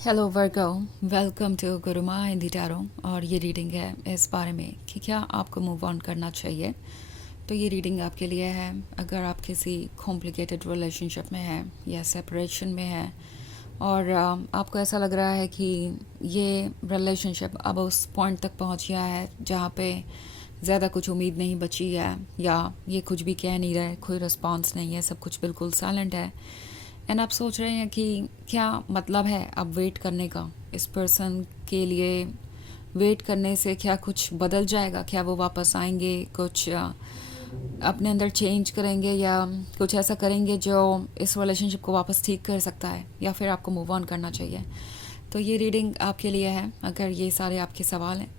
Hello Virgos, welcome to Guruma Hindi tarot. और ये reading है इस बारे में कि क्या आपको मूव ऑन करना चाहिए। तो ये रीडिंग आपके लिए है अगर आप किसी कॉम्प्लिकेटेड रिलेशनशिप में हैं या सेपरेशन में हैं और आपको ऐसा लग रहा है कि ये रिलेशनशिप अब उस पॉइंट तक पहुंच गया है जहाँ पे ज़्यादा कुछ उम्मीद नहीं बची है, या ये कुछ भी कह नहीं रहे, कोई रिस्पॉन्स नहीं है, सब कुछ बिल्कुल साइलेंट है। एंड आप सोच रहे हैं कि क्या मतलब है अब वेट करने का इस पर्सन के लिए। वेट करने से क्या कुछ बदल जाएगा, क्या वो वापस आएंगे, कुछ अपने अंदर चेंज करेंगे या कुछ ऐसा करेंगे जो इस रिलेशनशिप को वापस ठीक कर सकता है, या फिर आपको मूव ऑन करना चाहिए। तो ये रीडिंग आपके लिए है अगर ये सारे आपके सवाल हैं।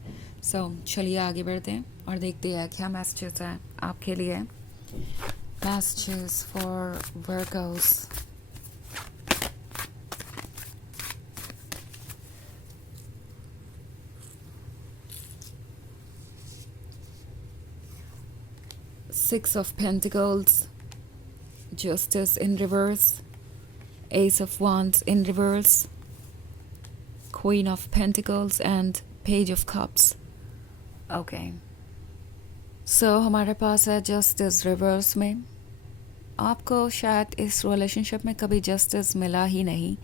चलिए आगे बढ़ते हैं और देखते हैं क्या मैसेजेस हैं आपके लिए। Messages for workers. Six of Pentacles, Justice in reverse, Ace of Wands in reverse, Queen of Pentacles and Page of Cups. Okay. So हमारे पास है जस्टिस रिवर्स में। आपको शायद इस रिलेशनशिप में कभी जस्टिस मिला ही नहीं।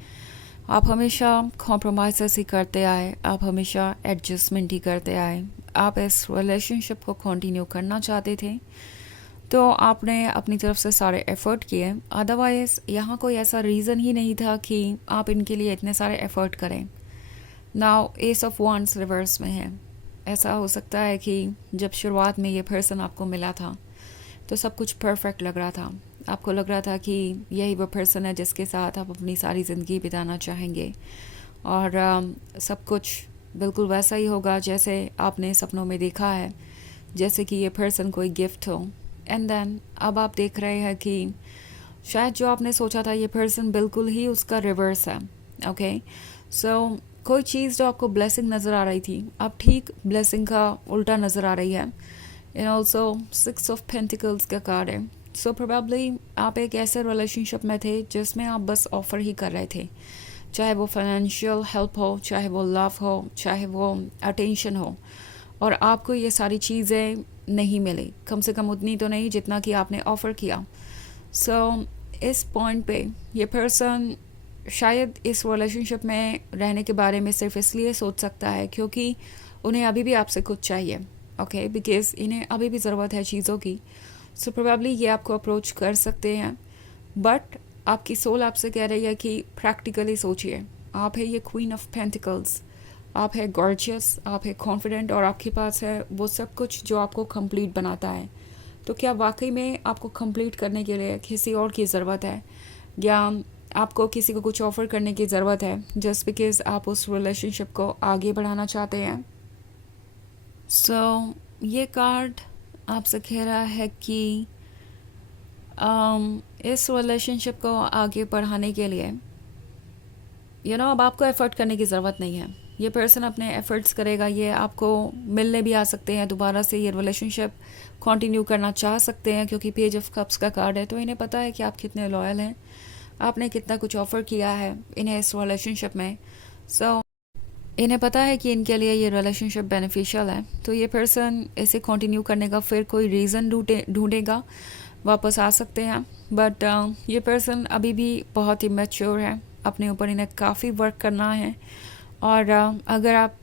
आप हमेशा कॉम्प्रोमाइज़ ही करते आए, आप हमेशा एडजस्टमेंट ही करते आए। आप इस रिलेशनशिप को कंटिन्यू करना चाहते थे तो आपने अपनी तरफ से सारे एफ़र्ट किए। अदरवाइज़ यहाँ कोई ऐसा रीज़न ही नहीं था कि आप इनके लिए इतने सारे एफ़र्ट करें। Now S of wands reverse में है। ऐसा हो सकता है कि जब शुरुआत में ये पर्सन आपको मिला था तो सब कुछ परफेक्ट लग रहा था। आपको लग रहा था कि यही वो पर्सन है जिसके साथ आप अपनी सारी ज़िंदगी बिताना चाहेंगे और सब कुछ बिल्कुल वैसा ही होगा जैसे आपने सपनों में देखा है, जैसे कि ये पर्सन कोई गिफ्ट हो। एंड देन अब आप देख रहे हैं कि शायद जो आपने सोचा था ये पर्सन बिल्कुल ही उसका रिवर्स है। ओके, सो कोई चीज़ जो आपको ब्लेसिंग नज़र आ रही थी अब ठीक ब्लेसिंग का उल्टा नज़र आ रही है। And also six of pentacles का कार्ड है। सो प्रोबेबली आप एक ऐसे रिलेशनशिप में थे जिसमें आप बस ऑफ़र ही कर रहे थे, चाहे वो फाइनेंशियल हेल्प हो, चाहे वो लव हो, चाहे वो अटेंशन हो, और आपको ये सारी चीज़ें नहीं मिली, कम से कम उतनी तो नहीं जितना कि आपने ऑफ़र किया। इस पॉइंट पे ये पर्सन शायद इस रिलेशनशिप में रहने के बारे में सिर्फ इसलिए सोच सकता है क्योंकि उन्हें अभी भी आपसे कुछ चाहिए। ओके, बिकॉज इन्हें अभी भी ज़रूरत है चीज़ों की। सो प्रोबेबली ये आपको अप्रोच कर सकते हैं, बट आपकी सोल आपसे कह रही है कि प्रैक्टिकली सोचिए। आप है ये क्वीन ऑफ पेंटिकल्स, आप है गॉर्जियस, आप है कॉन्फिडेंट, और आपके पास है वो सब कुछ जो आपको कंप्लीट बनाता है। तो क्या वाकई में आपको कंप्लीट करने के लिए किसी और की ज़रूरत है, या आपको किसी को कुछ ऑफ़र करने की ज़रूरत है जस्ट बिकॉज़ आप उस रिलेशनशिप को आगे बढ़ाना चाहते हैं। ये कार्ड आपसे कह रहा है कि इस रिलेशनशिप को आगे बढ़ाने के लिए अब आपको एफ़र्ट करने की ज़रूरत नहीं है। ये पर्सन अपने एफ़र्ट्स करेगा, ये आपको मिलने भी आ सकते हैं दोबारा से, ये रिलेशनशिप कंटिन्यू करना चाह सकते हैं क्योंकि पेज ऑफ कप्स का कार्ड है। तो इन्हें पता है कि आप कितने लॉयल हैं, आपने कितना कुछ ऑफ़र किया है इन्हें इस रिलेशनशिप में। इन्हें पता है कि इनके लिए ये रिलेशनशिप बेनिफिशियल है। तो ये पर्सन इसे कंटिन्यू करने का फिर कोई रीज़न ढूंढेगा, वापस आ सकते हैं। बट ये पर्सन अभी भी बहुत ही मैच्योर है, अपने ऊपर इन्हें काफ़ी वर्क करना है। और अगर आप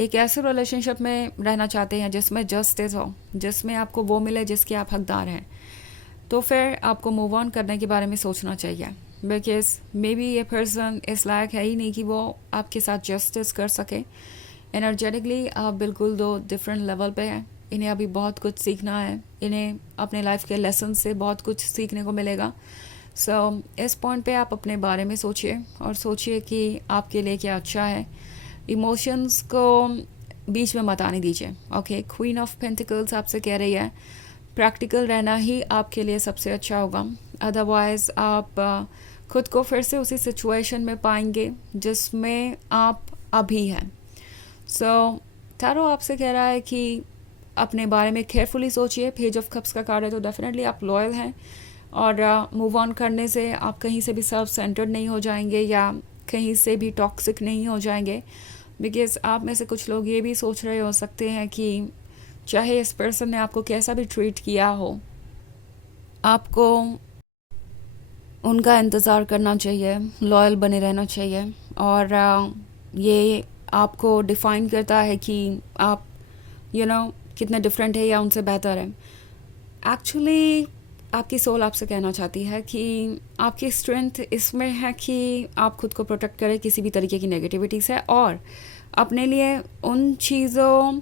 एक ऐसे रिलेशनशिप में रहना चाहते हैं जिसमें जस्टिस हो, जिसमें आपको वो मिले जिसके आप हकदार हैं, तो फिर आपको मूव ऑन करने के बारे में सोचना चाहिए। बिकॉज मे बी ये पर्सन इस लायक है ही नहीं कि वो आपके साथ जस्टिस कर सके। एनर्जेटिकली आप बिल्कुल दो डिफरेंट लेवल पे हैं। इन्हें अभी बहुत कुछ सीखना है, इन्हें अपने लाइफ के लेसन से बहुत कुछ सीखने को मिलेगा। इस पॉइंट पे आप अपने बारे में सोचिए और सोचिए कि आपके लिए क्या अच्छा है। इमोशंस को बीच में मत आने दीजिए। ओके, क्वीन ऑफ पेंटिकल्स आपसे कह रही है प्रैक्टिकल रहना ही आपके लिए सबसे अच्छा होगा। अदरवाइज़ आप खुद को फिर से उसी सिचुएशन में पाएंगे जिसमें आप अभी हैं। टैरो आपसे कह रहा है कि अपने बारे में केयरफुली सोचिए। पेज ऑफ कप्स का कार्ड है तो डेफिनेटली आप लॉयल हैं, और मूव ऑन करने से आप कहीं से भी सेल्फ सेंटर्ड नहीं हो जाएंगे या कहीं से भी टॉक्सिक नहीं हो जाएंगे। बिकॉज आप में से कुछ लोग ये भी सोच रहे हो सकते हैं कि चाहे इस पर्सन ने आपको कैसा भी ट्रीट किया हो, आपको उनका इंतज़ार करना चाहिए, लॉयल बने रहना चाहिए। और ये आपको डिफ़ाइन करता है कि आप कितने डिफरेंट है या उनसे बेहतर है। एक्चुअली आपकी सोल आपसे कहना चाहती है कि आपकी स्ट्रेंथ इसमें है कि आप खुद को प्रोटेक्ट करें किसी भी तरीके की नेगेटिविटी से, और अपने लिए उन चीज़ों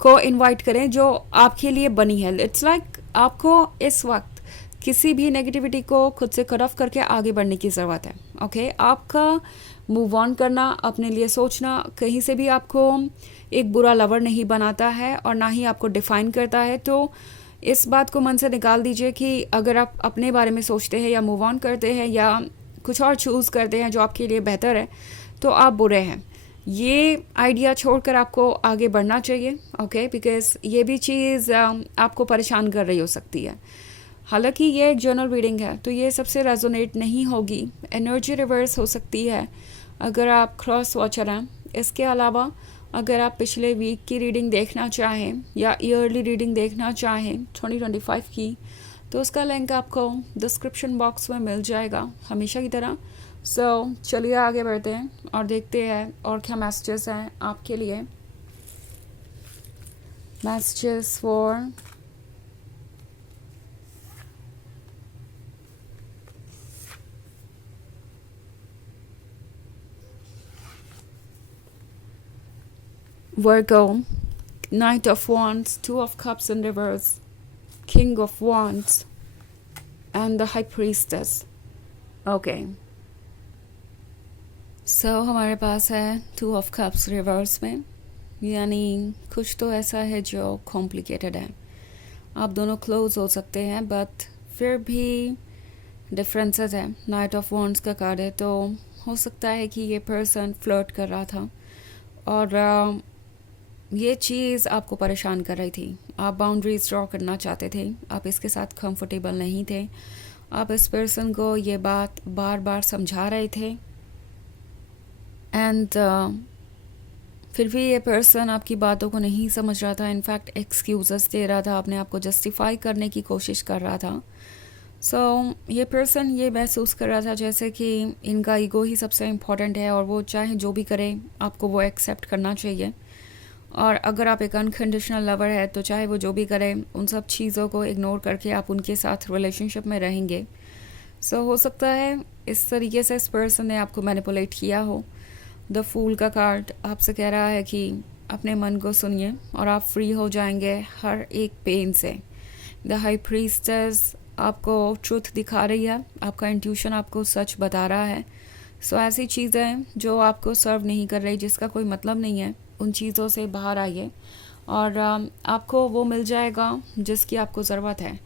को इनवाइट करें जो आपके लिए बनी है। इट्स लाइक आपको इस वक्त किसी भी नेगेटिविटी को खुद से कट ऑफ करके आगे बढ़ने की ज़रूरत है। ओके, आपका मूव ऑन करना, अपने लिए सोचना कहीं से भी आपको एक बुरा लवर नहीं बनाता है और ना ही आपको डिफ़ाइन करता है। तो इस बात को मन से निकाल दीजिए कि अगर आप अपने बारे में सोचते हैं या मूव ऑन करते हैं या कुछ और चूज़ करते हैं जो आपके लिए बेहतर है, तो आप बुरे हैं। ये आइडिया छोड़कर आपको आगे बढ़ना चाहिए। ओके, बिकॉज ये भी चीज़ आपको परेशान कर रही हो सकती है। हालांकि ये एक जर्नल रीडिंग है तो ये सबसे रेजोनेट नहीं होगी, एनर्जी रिवर्स हो सकती है अगर आप क्रॉस वॉचर हैं। इसके अलावा अगर आप पिछले वीक की रीडिंग देखना चाहें या ईयरली रीडिंग देखना चाहें 2025 की, तो उसका लिंक आपको डिस्क्रिप्शन बॉक्स में मिल जाएगा हमेशा की तरह। सो चलिए आगे बढ़ते हैं और देखते हैं और क्या मैसेजेस हैं आपके लिए। Messages for Virgo, Knight of Wands, Two of Cups in reverse, King of Wands and the High Priestess. Okay. So हमारे पास है Two of Cups रिवर्स में, यानी कुछ तो ऐसा है जो कॉम्प्लिकेटेड है। आप दोनों क्लोज हो सकते हैं बट फिर भी डिफरेंसेस है। नाइट ऑफ वॉन्ड्स का कार्ड है, तो हो सकता है कि ये पर्सन फ्लर्ट कर रहा था और ये चीज़ आपको परेशान कर रही थी। आप बाउंड्रीज ड्रॉ करना चाहते थे, आप इसके साथ कंफर्टेबल नहीं थे, आप इस पर्सन को ये बात बार बार समझा रहे थे एंड फिर भी ये पर्सन आपकी बातों को नहीं समझ रहा था। इनफैक्ट एक्सक्यूज़ेस दे रहा था, अपने आप को जस्टिफाई करने की कोशिश कर रहा था। ये पर्सन ये महसूस कर रहा था जैसे कि इनका ईगो ही सबसे इम्पॉर्टेंट है और वो चाहे जो भी करे आपको वो एक्सेप्ट करना चाहिए। और अगर आप एक अनकंडीशनल लवर है तो चाहे वो जो भी करे उन सब चीज़ों को इग्नोर करके आप उनके साथ रिलेशनशिप में रहेंगे। हो सकता है इस तरीके से इस पर्सन ने आपको मैनिपुलेट किया हो। द फूल का कार्ड आपसे कह रहा है कि अपने मन को सुनिए और आप फ्री हो जाएंगे हर एक पेन से। द हाई प्रीस्टेस आपको ट्रुथ दिखा रही है, आपका इंट्यूशन आपको सच बता रहा है। ऐसी चीज़ें जो आपको सर्व नहीं कर रही, जिसका कोई मतलब नहीं है, उन चीज़ों से बाहर आइए और आपको वो मिल जाएगा जिसकी आपको ज़रूरत है।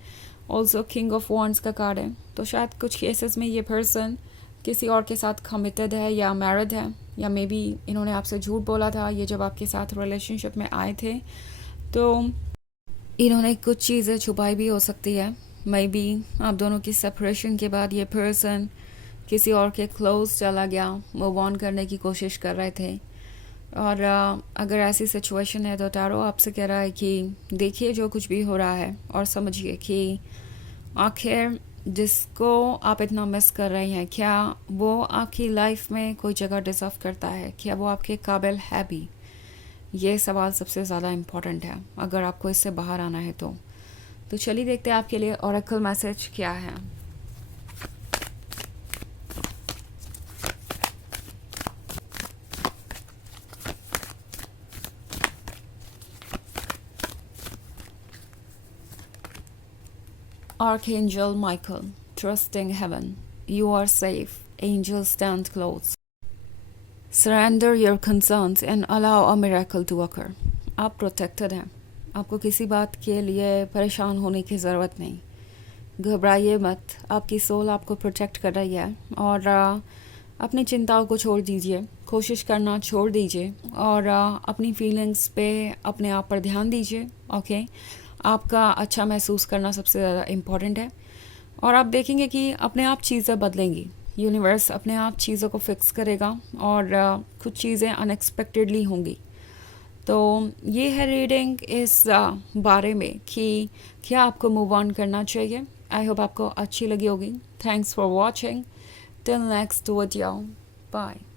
ऑल्सो किंग ऑफ वॉन्ड्स का कार्ड है, तो शायद कुछ केसेस में ये पर्सन किसी और के साथ कमिटेड है या मैरिड है, या मे बी इन्होंने आपसे झूठ बोला था। ये जब आपके साथ रिलेशनशिप में आए थे तो इन्होंने कुछ चीज़ें छुपाई भी हो सकती है। मे बी आप दोनों की सेपरेशन के बाद ये पर्सन किसी और के क्लोज चला गया, मूव ऑन करने की कोशिश कर रहे थे। और अगर ऐसी सिचुएशन है तो टैरो आपसे कह रहा है कि देखिए जो कुछ भी हो रहा है और समझिए कि आखिर जिसको आप इतना मिस कर रहे हैं, क्या वो आपकी लाइफ में कोई जगह डिज़र्व करता है, क्या वो आपके काबिल है भी? ये सवाल सबसे ज़्यादा इम्पोर्टेंट है अगर आपको इससे बाहर आना है तो चलिए देखते हैं आपके लिए ओरेकल मैसेज क्या है। Archangel Michael, trusting heaven, you are safe, angels stand close. Surrender your concerns and allow a miracle to occur. आप प्रोटेक्टेड हैं, आपको किसी बात के लिए परेशान होने की ज़रूरत नहीं। घबराइए मत, आपकी सोल आपको प्रोटेक्ट कर रही है और अपनी चिंताओं को छोड़ दीजिए, कोशिश करना छोड़ दीजिए और अपनी फीलिंग्स पे अपने आप पर ध्यान दीजिए। ओके, आपका अच्छा महसूस करना सबसे ज़्यादा इम्पॉर्टेंट है और आप देखेंगे कि अपने आप चीज़ें बदलेंगी। यूनिवर्स अपने आप चीज़ों को फिक्स करेगा और कुछ चीज़ें अनएक्सपेक्टेडली होंगी। तो ये है रीडिंग इस बारे में कि क्या आपको मूव ऑन करना चाहिए। आई होप आपको अच्छी लगी होगी। Thanks for watching. Till next video, bye.